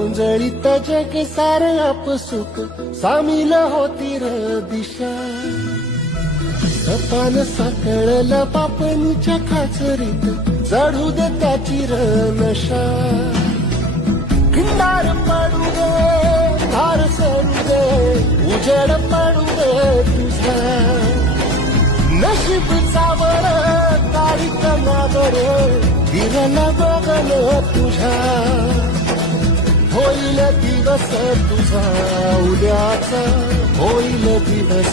गोंधळीत जग सार आपसुक सामील होती र दिशा सपान साकळलं पापणीच्या खाचरीत चढू दे त्याची र नशा किनार पडू दे धार सरू दे उजेड पडू दे तुझा नशीब चावळ तारीख नागर फिरला बघल तुझ्या होईल दिवस तुझा उद्याचा होईल दिवस